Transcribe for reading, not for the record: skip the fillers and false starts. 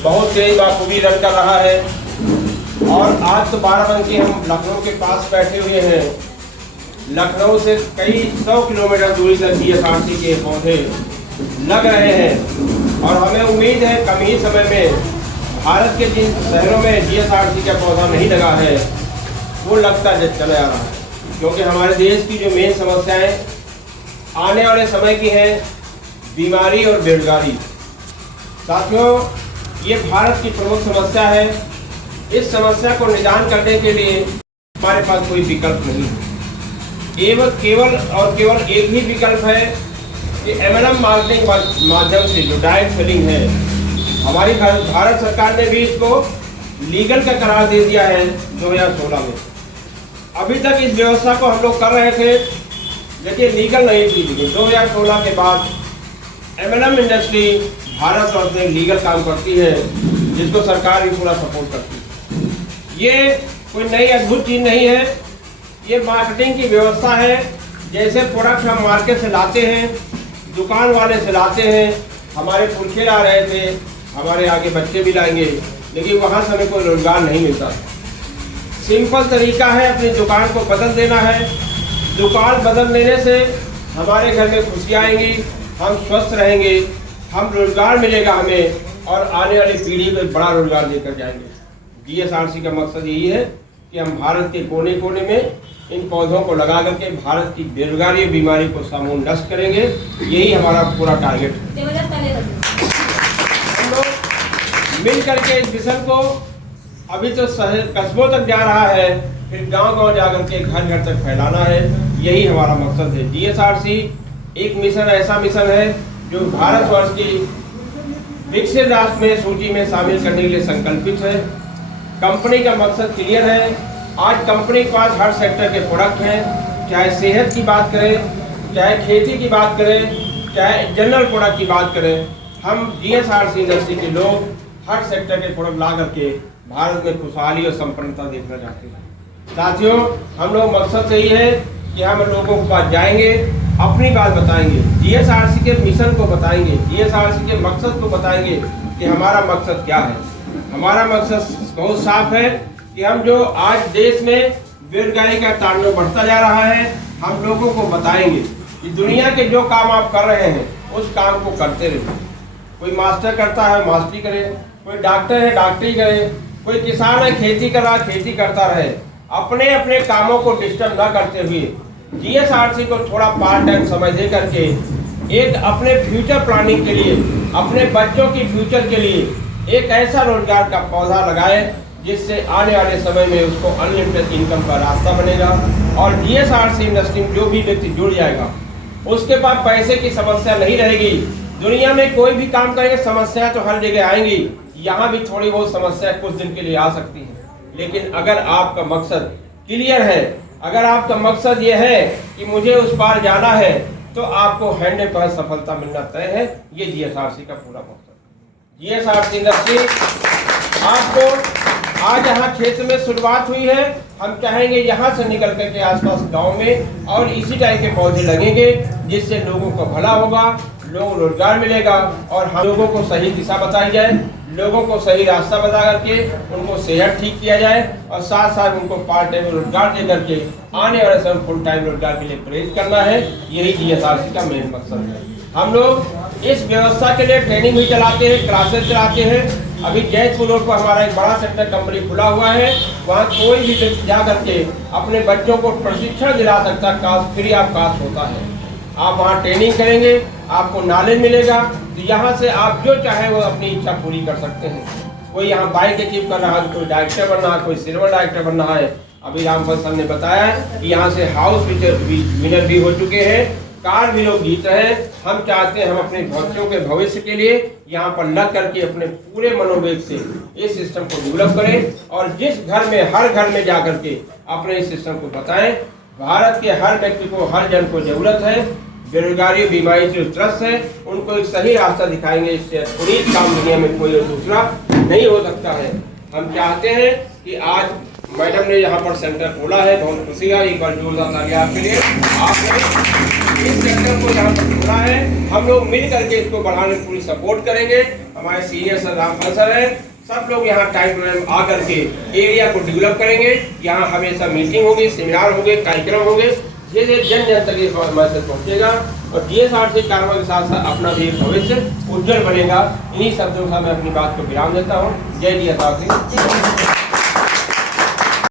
बहुत तेज बाखूबी रन कर रहा है। और आज तो बाराबंकी हम लखनऊ के पास बैठे हुए हैं। लखनऊ से कई 100 किलोमीटर दूरी तक जीएसआरसी के पौधे लग रहे हैं और हमें उम्मीद है कम ही समय में भारत के जिन शहरों में जीएसआरसी का पौधा नहीं लगा है वो लगता चला जा रहा है, क्योंकि हमारे देश की जो मेन समस्याएं आने वाले समय की हैं बीमारी और बेरोजगारी। साथियों, ये भारत की प्रमुख समस्या है। इस समस्या को निदान करने के लिए हमारे पास कोई विकल्प नहीं है। केवल एक ही विकल्प है कि एमएलएम मार्केटिंग माध्यम से जो डायरेक्ट सेलिंग है, हमारी भारत सरकार ने भी इसको लीगल का करार दे दिया है 2016 में। अभी तक इस व्यवस्था को हम लोग कर रहे थे लेकिन लीगल नहीं थी, लेकिन 2016 के बाद एमएलएम इंडस्ट्री भारत वर्ष में लीगल काम करती है, जिसको सरकार भी पूरा सपोर्ट करती है। ये कोई नई अद्भुत चीज नहीं है, ये मार्केटिंग की व्यवस्था है। जैसे प्रोडक्ट हम मार्केट से लाते हैं, दुकान वाले से लाते हैं, हमारे पुरखे ला रहे थे, हमारे आगे बच्चे भी लाएंगे, लेकिन वहाँ से हमें कोई रोजगार नहीं मिलता। सिंपल तरीका है, अपनी दुकान को बदल देना है। दुकान बदल देने से हमारे घर में खुशियाँ आएंगी, हम स्वस्थ रहेंगे, हम रोजगार मिलेगा हमें और आने वाली पीढ़ी को बड़ा रोजगार देकर जाएंगे। जीएसआरसी का मकसद यही है कि हम भारत के कोने कोने में इन पौधों को लगा करके भारत की बेरोजगारी बीमारी को समूल नष्ट करेंगे। यही हमारा पूरा टारगेट है। हम लोग मिल करके इस मिशन को अभी तो शहर कस्बों तक जा रहा है, फिर गांव-गांव जाकर के घर घर तक फैलाना है। यही हमारा मकसद है। जीएसआरसी एक मिशन ऐसा मिशन है जो भारतवर्ष की विकसित राष्ट्र में सूची में शामिल करने के लिए संकल्पित है। कंपनी का मकसद क्लियर है। आज कंपनी के पास हर सेक्टर के प्रोडक्ट हैं, चाहे सेहत की बात करें, चाहे खेती की बात करें, चाहे जनरल प्रोडक्ट की बात करें। हम जीएसआरसी इंडस्ट्री के लोग हर सेक्टर के प्रोडक्ट ला करके भारत में खुशहाली और संपन्नता देखना चाहते हैं। साथियों, हम लोग मकसद यही है कि हम लोगों के पास जाएंगे, अपनी बात बताएंगे, जीएसआरसी के मिशन को बताएंगे, जीएसआरसी के मकसद को बताएंगे कि हमारा मकसद क्या है। हमारा मकसद बहुत साफ है कि हम जो आज देश में बेरोजगारी का तांडव बढ़ता जा रहा है, हम लोगों को बताएंगे कि दुनिया के जो काम आप कर रहे हैं उस काम को करते रहिए। कोई मास्टर करता है मास्टरी करे, कोई डॉक्टर है डॉक्टरी करे, कोई किसान है खेती कर रहा है खेती करता रहे। अपने अपने कामों को डिस्टर्ब न करते हुए जीएसआरसी को थोड़ा पार्ट टाइम समय दे करके एक अपने फ्यूचर प्लानिंग के लिए, अपने बच्चों की फ्यूचर के लिए एक ऐसा रोजगार का पौधा लगाए जिससे आने वाले समय में उसको अनलिमिटेड इनकम का रास्ता बनेगा। और जीएसआरसी इंडस्ट्री में जो भी व्यक्ति जुड़ जाएगा उसके पास पैसे की समस्या नहीं रहेगी। दुनिया में कोई भी काम करेंगे समस्या तो हर जगह आएंगी, यहाँ भी थोड़ी बहुत समस्या कुछ दिन के लिए आ सकती है, लेकिन अगर आपका मकसद क्लियर है, अगर आपका मकसद ये है कि मुझे उस पार जाना है, तो आपको 100% सफलता मिलना तय है। ये जीएसआरसी का पूरा मकसद। जीएसआरसी इंडस्ट्री आपको आज यहाँ क्षेत्र में शुरुआत हुई है, हम चाहेंगे यहाँ से निकल करके आसपास गांव में और इसी टाइप के पौधे लगेंगे, जिससे लोगों को भला होगा, लोगों को रोजगार मिलेगा और हम लोगों को सही दिशा बताई जाए, लोगों को सही रास्ता बता करके उनको सेहत ठीक किया जाए और साथ साथ उनको पार्ट टाइम रोजगार दे करके आने वाले समय फुल टाइम रोजगार के लिए प्रेरित करना है। यही जीएसआरसी का मेन मकसद है। हम लोग इस व्यवस्था के लिए ट्रेनिंग भी चलाते हैं, क्लासेस चलाते हैं। अभी जैतपुर रोड पर हमारा एक बड़ा सेंटर कंपनी खुला हुआ है, वहाँ कोई भी व्यक्ति जा करके अपने बच्चों को प्रशिक्षण दिला सकता है, फ्री ऑफ कॉस्ट होता है। आप वहाँ ट्रेनिंग करेंगे, आपको नॉलेज मिलेगा, तो यहाँ से आप जो चाहे वो अपनी इच्छा पूरी कर सकते हैं। कोई यहाँ बाइक अचीव कर रहा है, कोई डायरेक्टर बनना है, कोई सिल्वर डायरेक्टर बनना है। अभी रामफल सर ने बताया कि यहाँ से हाउस विनर भी हो चुके हैं, कार भी लोग जीत रहे हैं। हम चाहते हैं हम अपने बच्चों के भविष्य के लिए यहाँ पर लग करके अपने पूरे मनोवेग से इस सिस्टम को डेवलप करें और जिस घर में हर घर में जा करके अपने इस सिस्टम को बताएं। भारत के हर व्यक्ति को, हर जन को जरूरत है, बेरोजगारी बीमारी से त्रस्त है, उनको एक सही रास्ता दिखाएंगे। इससे पूरी काम दुनिया में कोई दूसरा नहीं हो सकता है। हम चाहते हैं कि आज मैडम ने यहाँ पर सेंटर खोला है, बहुत खुशी है। एक बार जोरदार तालियां आपके लिए। आपने इस सेक्टर को यहाँ पर छोड़ा है, हम लोग मिल करके इसको बढ़ाने में पूरी सपोर्ट करेंगे। हमारे सीनियर सर रामपाल सर हैं, सब लोग यहाँ टाइम टू टाइम आकर के एरिया को डेवलप करेंगे। यहाँ हमेशा मीटिंग होगी, सेमिनार होंगे, कार्यक्रम होंगे, धीरे जन जन तक ये मैसेज पहुँचेगा और DSRC कार्रवाई के साथ साथ अपना भी भविष्य उज्जवल बनेगा। इन्हीं शब्दों का मैं अपनी बात को विराम देता हूँ। जय DSRC।